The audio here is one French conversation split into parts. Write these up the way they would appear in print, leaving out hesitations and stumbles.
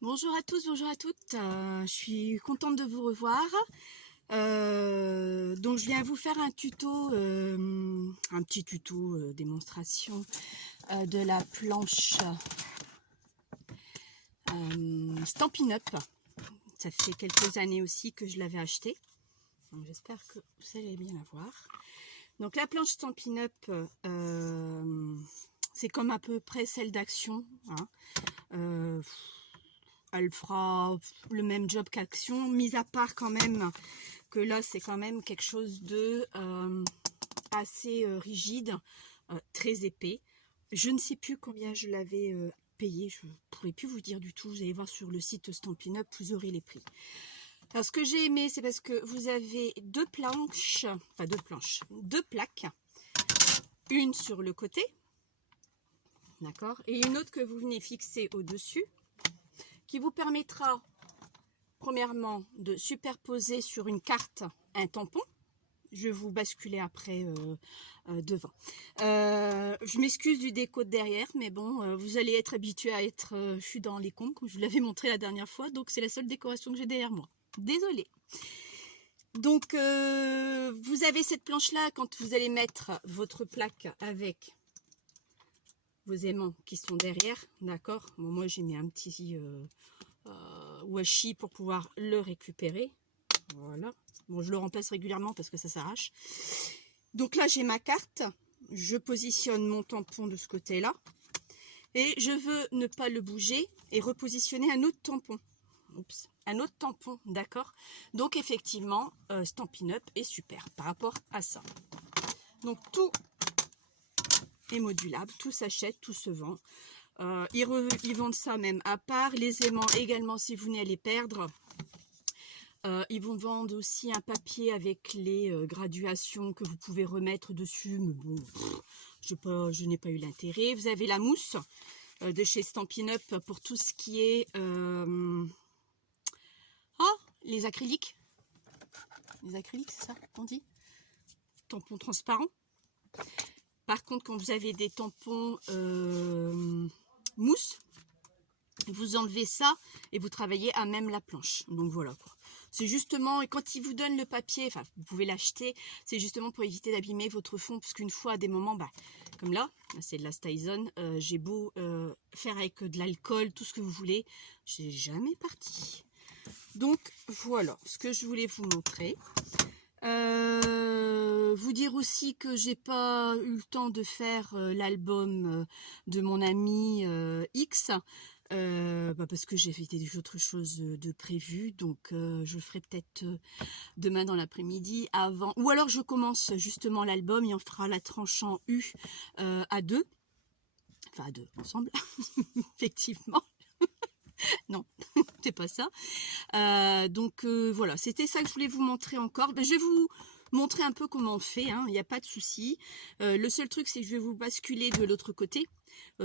Bonjour à tous, bonjour à toutes. Je suis contente de vous revoir. Donc je viens vous faire un tuto, un petit tuto démonstration de la planche Stampin' Up. Ça fait quelques années aussi que je l'avais achetée. J'espère que vous allez bien la voir. Donc la planche Stampin' Up, c'est comme à peu près celle d'Action, hein. Elle fera le même job qu'Action, mis à part quand même que là c'est quand même quelque chose de assez rigide, très épais. Je ne sais plus combien je l'avais payé, je ne pourrais plus vous dire du tout. Vous allez voir sur le site Stampin' Up, vous aurez les prix. Alors ce que j'ai aimé, c'est parce que vous avez deux plaques, une sur le côté, d'accord, et une autre que vous venez fixer au-dessus, qui vous permettra premièrement de superposer sur une carte un tampon. Je vais vous basculer après devant. Je m'excuse du déco de derrière, mais bon, vous allez être habitué à être... je suis dans les combes, comme je vous l'avais montré la dernière fois, donc c'est la seule décoration que j'ai derrière moi. Désolée. Donc, vous avez cette planche-là, quand vous allez mettre votre plaque avec vos aimants qui sont derrière, d'accord. Bon, moi, j'ai mis un petit washi pour pouvoir le récupérer. Voilà. Bon, je le remplace régulièrement parce que ça s'arrache. Donc là, j'ai ma carte. Je positionne mon tampon de ce côté-là. Et je veux ne pas le bouger et repositionner un autre tampon. Oups, un autre tampon, d'accord. Donc effectivement, Stampin' Up est super par rapport à ça. Donc tout est modulable, tout s'achète, tout se vend. Ils vendent ça même à part. Les aimants également, si vous venez à les perdre. Ils vont vendre aussi un papier avec les graduations que vous pouvez remettre dessus, mais bon, je n'ai pas eu l'intérêt. Vous avez la mousse de chez Stampin' Up pour tout ce qui est les acryliques. Les acryliques, c'est ça qu'on dit? Tampons transparents. Par contre, quand vous avez des tampons mousse, vous enlevez ça et vous travaillez à même la planche. Donc voilà quoi. C'est justement, et quand ils vous donnent le papier, enfin vous pouvez l'acheter, c'est justement pour éviter d'abîmer votre fond, parce qu'une fois à des moments, comme là c'est de la Styson, j'ai beau faire avec de l'alcool, tout ce que vous voulez, j'ai jamais parti. Donc voilà ce que je voulais vous montrer. Vous dire aussi que j'ai pas eu le temps de faire l'album de mon ami X, parce que j'ai fait des autres choses de prévues, donc je le ferai peut-être demain dans l'après-midi avant, ou alors je commence justement l'album et on fera la tranche en U à deux, enfin à deux ensemble, effectivement. Non, c'est pas ça. Donc voilà, c'était ça que je voulais vous montrer encore. Je vais vous montrer un peu comment on fait, hein, il n'y a pas de souci. Le seul truc, c'est que je vais vous basculer de l'autre côté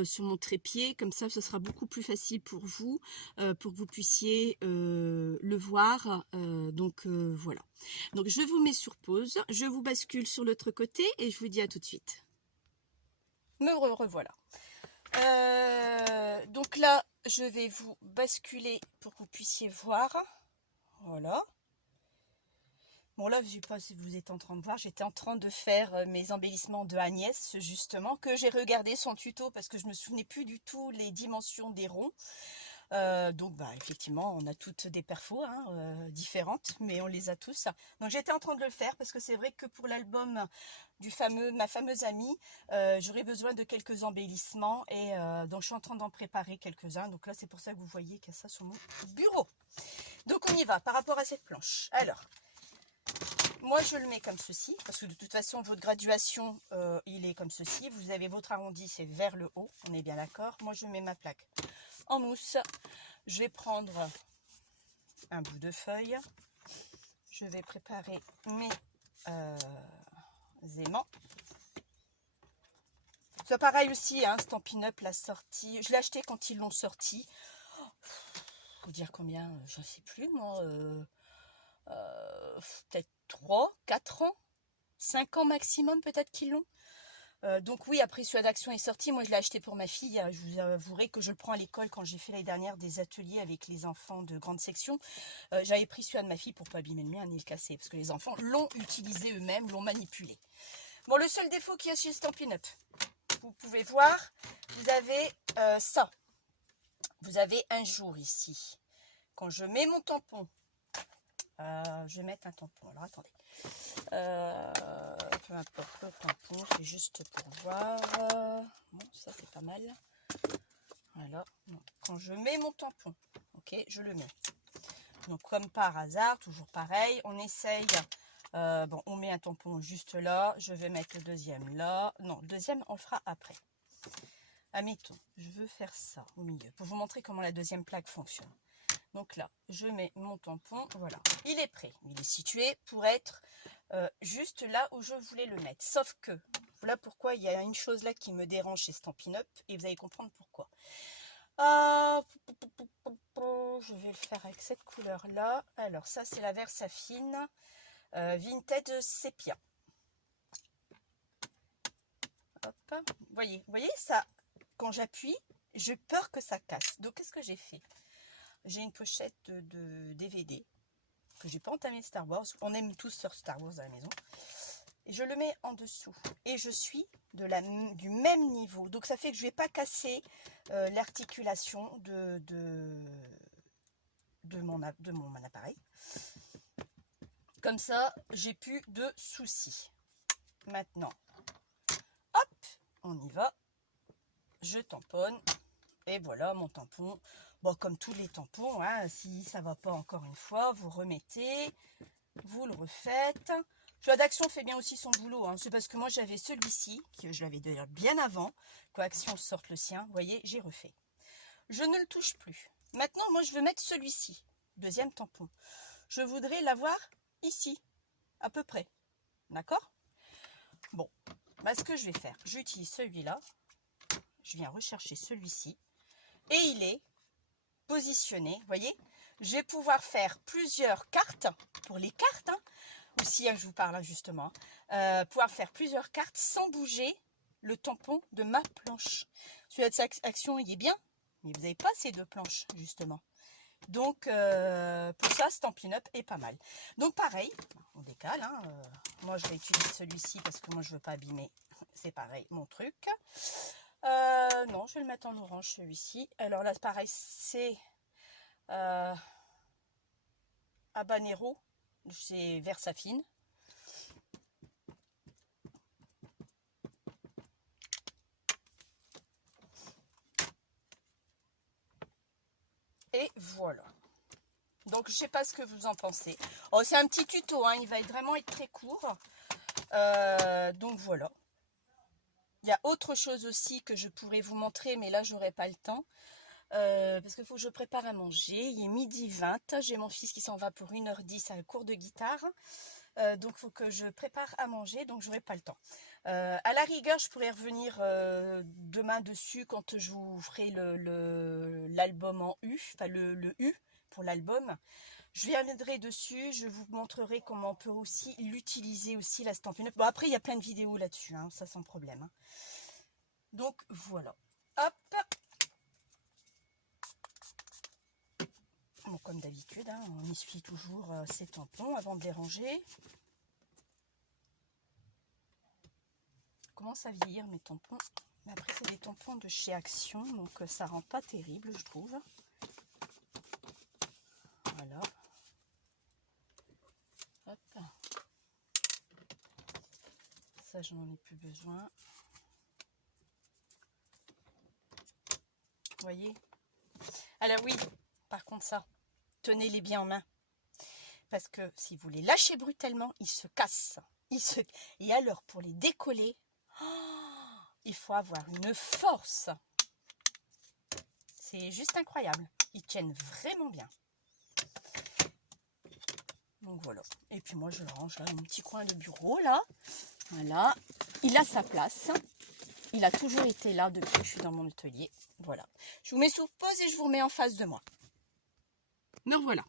sur mon trépied, comme ça, ce sera beaucoup plus facile pour que vous puissiez le voir. Donc voilà. Donc je vous mets sur pause, je vous bascule sur l'autre côté et je vous dis à tout de suite. Me revoilà. Donc là, je vais vous basculer pour que vous puissiez voir. Voilà. Bon là, je ne sais pas si vous êtes en train de voir, j'étais en train de faire mes embellissements de Agnès, justement, que j'ai regardé son tuto parce que je ne me souvenais plus du tout les dimensions des ronds. Donc effectivement, on a toutes des perfos différentes, mais on les a tous. Donc j'étais en train de le faire parce que c'est vrai que pour l'album du ma fameuse amie, j'aurais besoin de quelques embellissements et donc je suis en train d'en préparer quelques-uns. Donc là, c'est pour ça que vous voyez qu'il y a ça sur mon bureau. Donc on y va par rapport à cette planche. Alors, moi je le mets comme ceci, parce que de toute façon votre graduation il est comme ceci. Vous avez votre arrondi, c'est vers le haut, on est bien d'accord. Moi je mets ma plaque en mousse. Je vais prendre un bout de feuille. Je vais préparer mes aimants. C'est pareil aussi, hein, Stampin' Up l'a sorti. Je l'ai acheté quand ils l'ont sorti. Faut dire combien, je ne sais plus moi. Peut-être 3, 4 ans, 5 ans maximum peut-être qu'ils l'ont. Donc oui, après celui d'Action est sorti, moi je l'ai acheté pour ma fille. Je vous avouerai que je le prends à l'école quand j'ai fait l'année dernière des ateliers avec les enfants de grande section. J'avais pris celui de ma fille pour pas abîmer le mien ni le casser, parce que les enfants l'ont utilisé eux-mêmes, l'ont manipulé. Bon, le seul défaut qu'il y a chez Stampin' Up, vous pouvez voir, vous avez ça. Vous avez un jour ici. Quand je mets mon tampon, je vais mettre un tampon, alors attendez. Peu importe le tampon, c'est juste pour voir. Bon, ça c'est pas mal. Voilà. Donc, quand je mets mon tampon, ok, je le mets. Donc comme par hasard, toujours pareil, on essaye. Bon, on met un tampon juste là. Je vais mettre le deuxième là. Non, le deuxième, on le fera après. Admettons, je veux faire ça au milieu pour vous montrer comment la deuxième plaque fonctionne. Donc là, je mets mon tampon, voilà, il est prêt. Il est situé pour être juste là où je voulais le mettre. Sauf que, voilà pourquoi il y a une chose là qui me dérange chez Stampin' Up, et vous allez comprendre pourquoi. Je vais le faire avec cette couleur là. Alors ça, c'est la Versafine Vintage Sepia. Hop, vous voyez ça, quand j'appuie, j'ai peur que ça casse. Donc qu'est-ce que j'ai fait? J'ai une pochette de DVD que j'ai pas entamé Star Wars. On aime tous sur Star Wars à la maison. Et je le mets en dessous. Et je suis du même niveau. Donc ça fait que je vais pas casser l'articulation de mon appareil. Comme ça, j'ai plus de soucis. Maintenant, hop, on y va. Je tamponne. Et voilà mon tampon. Bon, comme tous les tampons, hein, si ça ne va pas encore une fois, vous remettez, vous le refaites. Choix d'Action fait bien aussi son boulot. Hein. C'est parce que moi, j'avais celui-ci, que je l'avais d'ailleurs bien avant, qu'Action sorte le sien. Vous voyez, j'ai refait. Je ne le touche plus. Maintenant, moi, je veux mettre celui-ci, deuxième tampon. Je voudrais l'avoir ici, à peu près. D'accord? Bon, bah, ce que je vais faire, j'utilise celui-là. Je viens rechercher celui-ci. Et il est positionné, vous voyez, je vais pouvoir faire plusieurs cartes pour les cartes, hein, aussi je vous parle justement, pouvoir faire plusieurs cartes sans bouger le tampon de ma planche. Celui de cette Action, il est bien, mais vous n'avez pas ces deux planches justement. Donc pour ça, Stampin' Up est pas mal. Donc pareil, on décale, hein, moi je vais utiliser celui-ci parce que moi je veux pas abîmer, c'est pareil mon truc. Non, je vais le mettre en orange celui-ci. Alors là, pareil, c'est Habanero, c'est Versafine. Et voilà. Donc, je sais pas ce que vous en pensez. Oh, c'est un petit tuto, hein, il va vraiment être très court. Donc, voilà. Il y a autre chose aussi que je pourrais vous montrer, mais là, j'aurai pas le temps. Parce qu'il faut que je prépare à manger. Il est 12h20. J'ai mon fils qui s'en va pour 1h10 à un cours de guitare. Donc, il faut que je prépare à manger. Donc, j'aurai pas le temps. À la rigueur, je pourrais revenir demain dessus quand je vous ferai l'album en U. Enfin, le U pour l'album. Je viendrai dessus. Je vous montrerai comment on peut aussi l'utiliser aussi, la Stampin' Up. Bon, après, il y a plein de vidéos là-dessus. Hein, ça, sans problème. Hein. Donc, voilà. Hop. Bon, comme d'habitude, hein, on essuie toujours ces tampons avant de les ranger. Commence à vieillir mes tampons. Mais après, c'est des tampons de chez Action, donc ça rend pas terrible, je trouve. Voilà. Hop. Ça, je n'en ai plus besoin. Vous voyez? Alors oui, par contre ça, tenez-les bien en main. Parce que si vous les lâchez brutalement, ils se cassent. Et alors, pour les décoller, oh, il faut avoir une force. C'est juste incroyable. Ils tiennent vraiment bien. Donc voilà. Et puis moi, je le range là, dans mon petit coin de bureau, là. Voilà. Il a sa place. Il a toujours été là depuis que je suis dans mon atelier. Voilà. Je vous mets sur pause et je vous remets en face de moi. Donc voilà.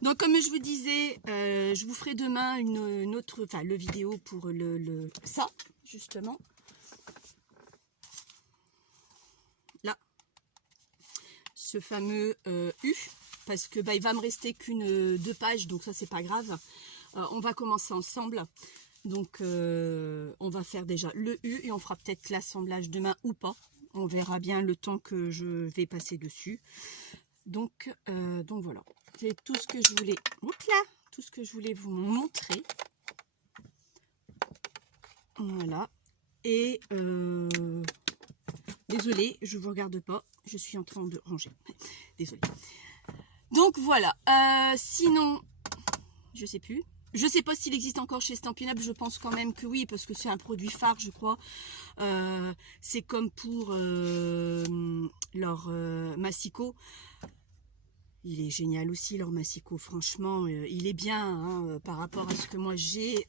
Donc comme je vous disais, je vous ferai demain une autre, enfin le vidéo pour ça justement. ce fameux U, parce que il va me rester qu'une 2 pages, donc ça c'est pas grave. On va commencer ensemble. Donc on va faire déjà le U et on fera peut-être l'assemblage demain ou pas. On verra bien le temps que je vais passer dessus. Donc voilà, c'est tout ce que je voulais. Tout ce que je voulais vous montrer. Voilà. Et désolée, je vous regarde pas. Je suis en train de ranger. Désolée. Donc voilà. Sinon, je sais plus. Je sais pas s'il existe encore chez Stampin' Up. Je pense quand même que oui, parce que c'est un produit phare, je crois. C'est comme pour leur massicot. Il est génial aussi, leur massicot. Franchement, il est bien hein, par rapport à ce que moi j'ai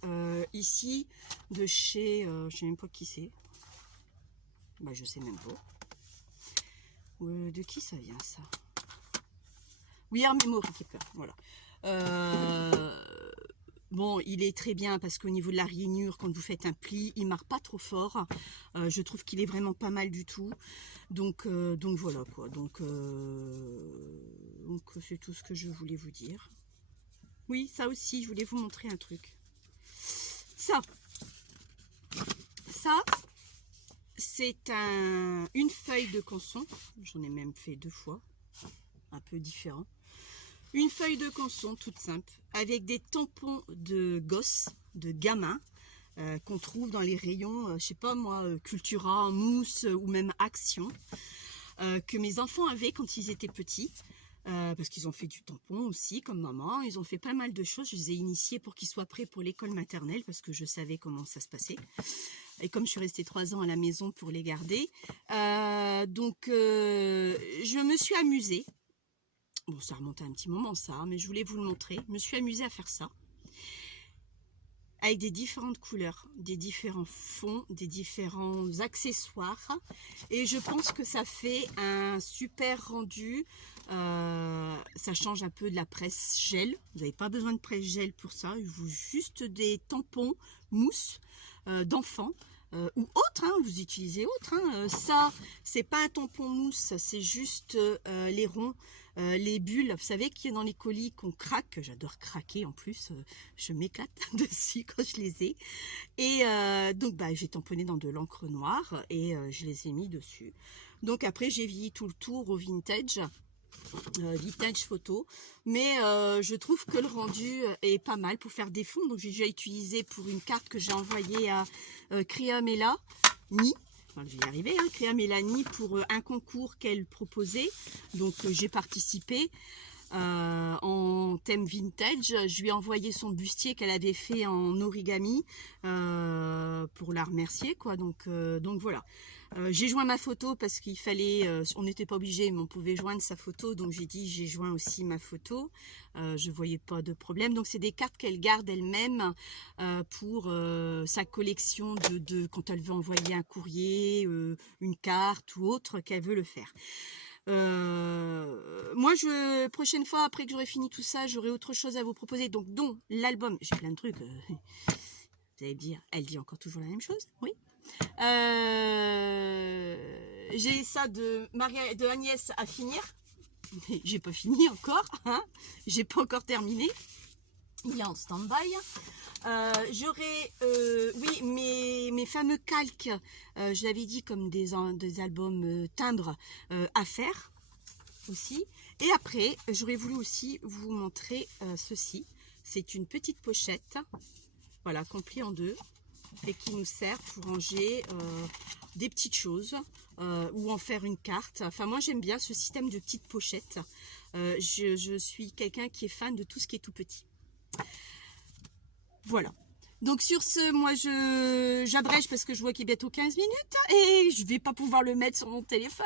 ici de chez... je sais même pas qui c'est. Je sais même pas. De qui ça vient, ça? We Are Memory Keeper, voilà. Bon, il est très bien parce qu'au niveau de la rainure, quand vous faites un pli, il marque pas trop fort. Je trouve qu'il est vraiment pas mal du tout. Donc voilà quoi. Donc c'est tout ce que je voulais vous dire. Oui, ça aussi, je voulais vous montrer un truc. Ça, c'est une feuille de canson. J'en ai même fait 2 fois, un peu différent. Une feuille de canson toute simple, avec des tampons de gosses, de gamins, qu'on trouve dans les rayons, je sais pas moi, Cultura, Mousse ou même Action, que mes enfants avaient quand ils étaient petits, parce qu'ils ont fait du tampon aussi, comme maman. Ils ont fait pas mal de choses. Je les ai initiés pour qu'ils soient prêts pour l'école maternelle, parce que je savais comment ça se passait. Et comme je suis restée 3 ans à la maison pour les garder, je me suis amusée. Bon, ça remonte à un petit moment ça, mais je voulais vous le montrer. Je me suis amusée à faire ça. Avec des différentes couleurs, des différents fonds, des différents accessoires. Et je pense que ça fait un super rendu. Ça change un peu de la presse gel. Vous n'avez pas besoin de presse gel pour ça. Il vous juste des tampons mousse d'enfants. Ou autre, hein, vous utilisez autre. Hein. Ça, c'est pas un tampon mousse, c'est juste les ronds, les bulles. Vous savez qu'il y a dans les colis qu'on craque. J'adore craquer en plus. Je m'éclate dessus quand je les ai. Et donc, j'ai tamponné dans de l'encre noire et je les ai mis dessus. Donc après, j'ai vieilli tout le tour au vintage. Vintage photo, mais je trouve que le rendu est pas mal pour faire des fonds. Donc j'ai déjà utilisé pour une carte que j'ai envoyée à Créa Mélanie. Enfin, je vais y arriver, hein, Créa Mélanie, pour un concours qu'elle proposait. Donc j'ai participé en thème vintage. Je lui ai envoyé son bustier qu'elle avait fait en origami pour la remercier, quoi. Donc voilà. J'ai joint ma photo parce qu'il fallait, on n'était pas obligé, mais on pouvait joindre sa photo, donc j'ai dit j'ai joint aussi ma photo. Je voyais pas de problème. Donc c'est des cartes qu'elle garde elle-même pour sa collection de quand elle veut envoyer un courrier, une carte ou autre qu'elle veut le faire. Moi, prochaine fois, après que j'aurai fini tout ça, j'aurai autre chose à vous proposer. Donc, dont l'album, j'ai plein de trucs. Vous allez me dire, elle dit encore toujours la même chose, oui. J'ai ça de Agnès à finir. Mais j'ai pas fini encore, hein. J'ai pas encore terminé. Il est en stand-by. J'aurai, oui, mes fameux calques, je l'avais dit, comme des albums timbres à faire aussi. Et après, j'aurais voulu aussi vous montrer ceci. C'est une petite pochette, voilà, qu'on plie en 2 et qui nous sert pour ranger des petites choses ou en faire une carte. Enfin, moi, j'aime bien ce système de petites pochettes. Je suis quelqu'un qui est fan de tout ce qui est tout petit. Voilà. Donc sur ce, moi j'abrège parce que je vois qu'il est bientôt 15 minutes et je vais pas pouvoir le mettre sur mon téléphone.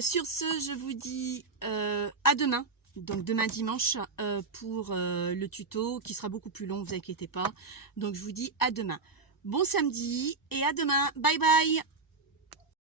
Sur ce, je vous dis à demain. Donc demain dimanche pour le tuto qui sera beaucoup plus long, vous inquiétez pas. Donc je vous dis à demain. Bon samedi et à demain. Bye bye.